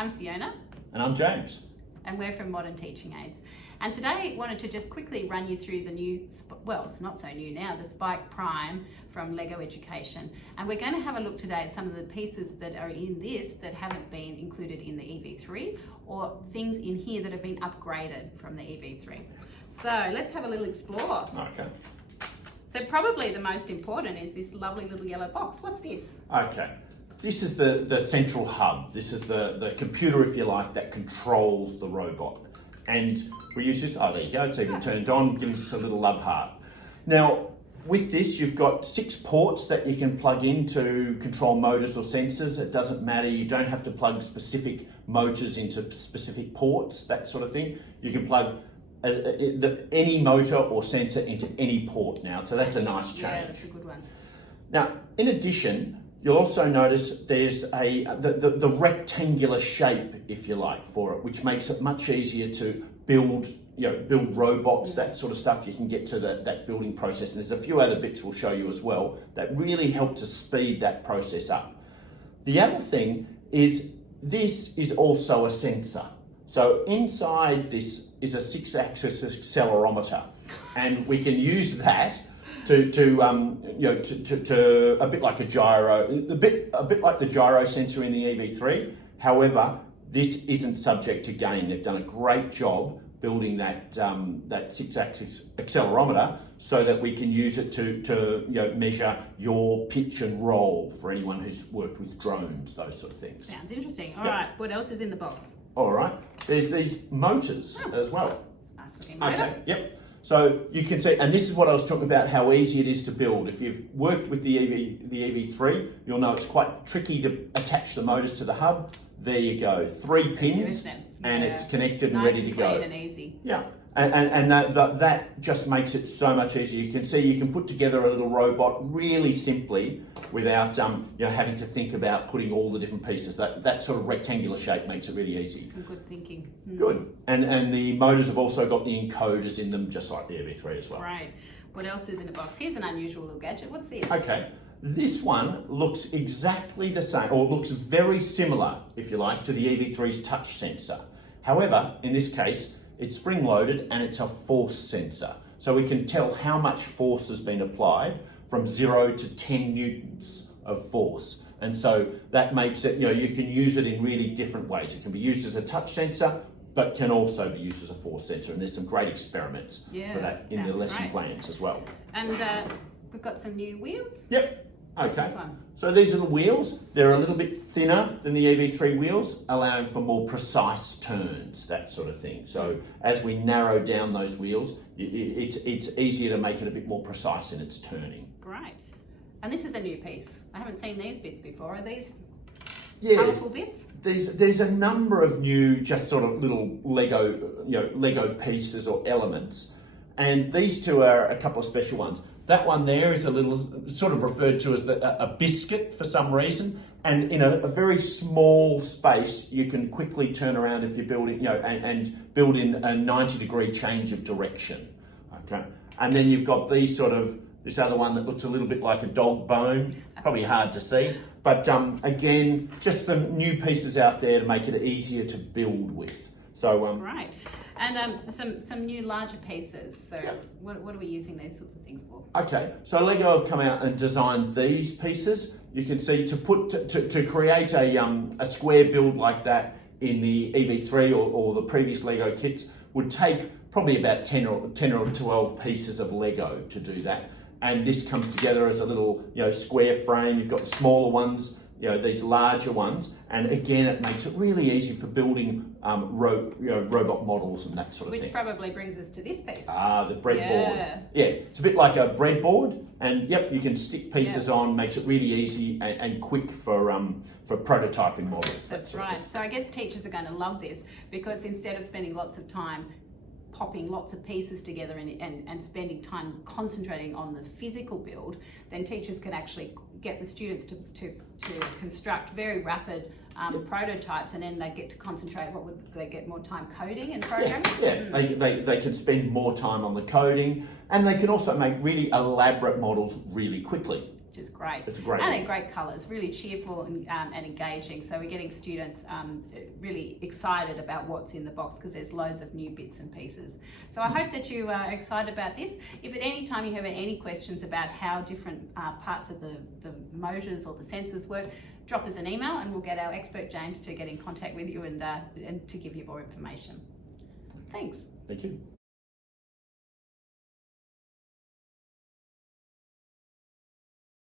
I'm Fiona. And I'm James. And we're from Modern Teaching Aids. And today wanted to just quickly run you through the new, well, it's not so new now, the Spike Prime from Lego Education. And we're going to have a look today at some of the pieces that are in this that haven't been included in the EV3, or things in here that have been upgraded from the EV3. So let's have a little explore. Okay. So probably the most important is this lovely little yellow box. What's this? Okay. This is the central hub. This is the computer, if you like, that controls the robot. And we use this, oh, there you go, it's even turned on, gives us a little love heart. Now, with this, you've got 6 ports that you can plug in to control motors or sensors. It doesn't matter, you don't have to plug specific motors into specific ports, that sort of thing. You can plug any motor or sensor into any port now, so that's a nice change. Yeah, that's a good one. Now, in addition, you'll also notice there's the rectangular shape, if you like, for it, which makes it much easier to build robots, that sort of stuff. You can get to that building process. And there's a few other bits we'll show you as well that really help to speed that process up. The other thing is this is also a sensor. So inside this is a 6-axis accelerometer, and we can use that to a bit like a gyro, a bit like the gyro sensor in the EV3. However, this isn't subject to gain. They've done a great job building that 6-axis accelerometer so that we can use it to measure your pitch and roll for anyone who's worked with drones, those sort of things. Sounds interesting. All right, what else is in the box? All right, there's these motors as well. Nice looking motor. Okay, yep. So you can see, and this is what I was talking about, how easy it is to build. If you've worked with the EV3, you'll know it's quite tricky to attach the motors to the hub. There you go, 3 pins, and it's connected and ready to go. Nice and easy. Yeah, and that just makes it so much easier. You can see you can put together a little robot really simply without having to think about putting all the different pieces. That sort of rectangular shape makes it really easy. Some good thinking. Good. And the motors have also got the encoders in them, just like the EV3 as well. Right. What else is in the box? Here's an unusual little gadget. What's this? Okay. This one looks exactly the same, or looks very similar, if you like, to the EV3's touch sensor. However, in this case, it's spring-loaded and it's a force sensor. So we can tell how much force has been applied from 0 to 10 newtons of force. And so that makes it, you can use it in really different ways. It can be used as a touch sensor, but can also be used as a force sensor. And there's some great experiments for that in the lesson plans as well. And we've got some new wheels. Yep. Okay, so these are the wheels. They're a little bit thinner than the EV3 wheels, allowing for more precise turns, that sort of thing. So as we narrow down those wheels, it's easier to make it a bit more precise in its turning. Great. And this is a new piece. I haven't seen these bits before. Are these colourful bits? There's a number of new, just sort of little Lego pieces or elements, and these two are a couple of special ones. That one there is a little, sort of referred to as a biscuit for some reason. And in a very small space, you can quickly turn around if you're building, and build in a 90-degree change of direction. Okay. And then you've got this other one that looks a little bit like a dog bone, probably hard to see. But again, just some new pieces out there to make it easier to build with. So right. And some new larger pieces. So what are we using these sorts of things for? Okay, so Lego have come out and designed these pieces. You can see to create a square build like that in the EV3 or the previous Lego kits would take probably about 10 or 12 pieces of Lego to do that. And this comes together as a little square frame. You've got the smaller ones, these larger ones, and again it makes it really easy for building robot models and that sort of thing. Which probably brings us to this piece. The breadboard. Yeah, it's a bit like a breadboard, and you can stick pieces on, makes it really easy and quick for prototyping models. That's right. So I guess teachers are going to love this, because instead of spending lots of time popping lots of pieces together and spending time concentrating on the physical build, then teachers can actually get the students to construct very rapid prototypes, and then they get to concentrate. What would they get more time coding and programming? They can spend more time on the coding, and they can also make really elaborate models really quickly. which is great. It's a great and book. they're great colours, really cheerful and engaging. So we're getting students really excited about what's in the box because there's loads of new bits and pieces. So I hope that you are excited about this. If at any time you have any questions about how different parts of the motors or the sensors work, drop us an email and we'll get our expert James to get in contact with you and to give you more information. Thanks. Thank you.